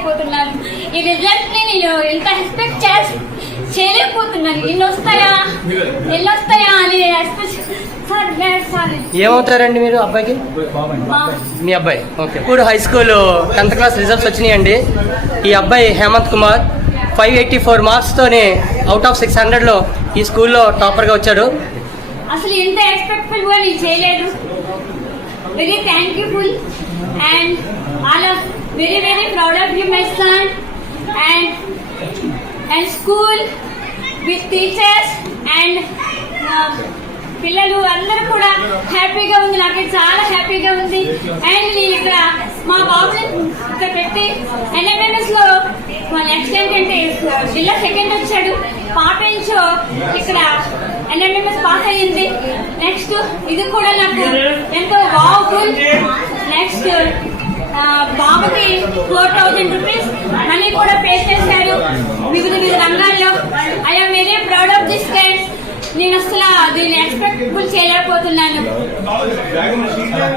చేయలేకపోతున్నాను. ఈ రిజల్ట్ ని నేను ఎంత ఎక్స్పెక్ట్ చేయలేకపోతున్నాను. ఎన్ని వస్తాయా అని ఏమవుతారండి మీరు అబ్బాయికి? మీ అబ్బాయి ఓకే. ఇప్పుడు high school 10th class results వచ్చినాయండి. ఈ అబ్బాయి హేమంత్ కుమార్ 584 మార్క్స్తోనే అవుట్ ఆఫ్ 600లో ఈ స్కూల్లో టాపర్గా వచ్చాడు. అసలు ఎంత ఎక్స్పెక్టబుల్ గా నేను చేయలేదు. Very thankful and all of very proud of you my son and school with teachers and పిల్లలు అందరూ కూడా హ్యాపీగా ఉంది. నాకు చాలా హ్యాపీగా ఉంది. అండ్ నేను ఇక్కడ మా బాబుని ఇక్కడ పెట్టి NMMS లో నెక్స్ట్ ఏంటంటే జిల్లా సెకండ్ వచ్చాడు. పాపించో ఇక్కడ NMMS పాస్ అయ్యింది. నెక్స్ట్ ఇది కూడా నాకు ఎంతో బాగుంది. నెక్స్ట్ బాబుకి 4,000 రూపీస్ మనీ కూడా పే చేశారు వివిధ రంగాల్లో. I'm very proud of this guides. నేను అసలు దీన్ని ఎక్స్పెక్టబుల్ చేయలేకపోతున్నాను.